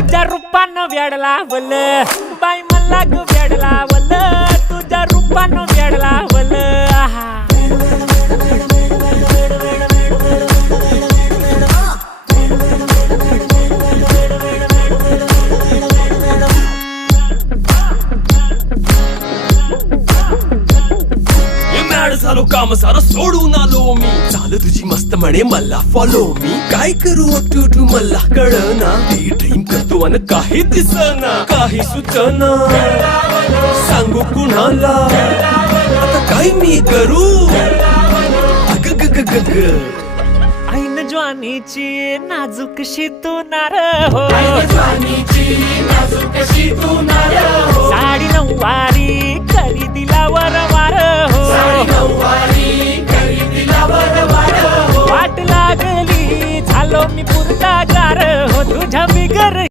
तुझ्या रूपानं वेड लावल बाई मला ग वेड लावल तुझ्या रूपानं वेड लावल आहा झालो काम सारं सोडून आलो मी चाल तुझी मस्त म्हणे मला फॉलो मी काय करू टू मला कळना ती ड्रीम करतो अन काही दिसना काही सुचना सांगू कुणाला आता काय मी करू अग ग ग ग ग ऐन ज्वानीची नाजूकशी तू नार हो साडी नऊवारी करी दिला वरवार हो वाट लागली झालो मी पुरता गार हो तुझ्या बिगर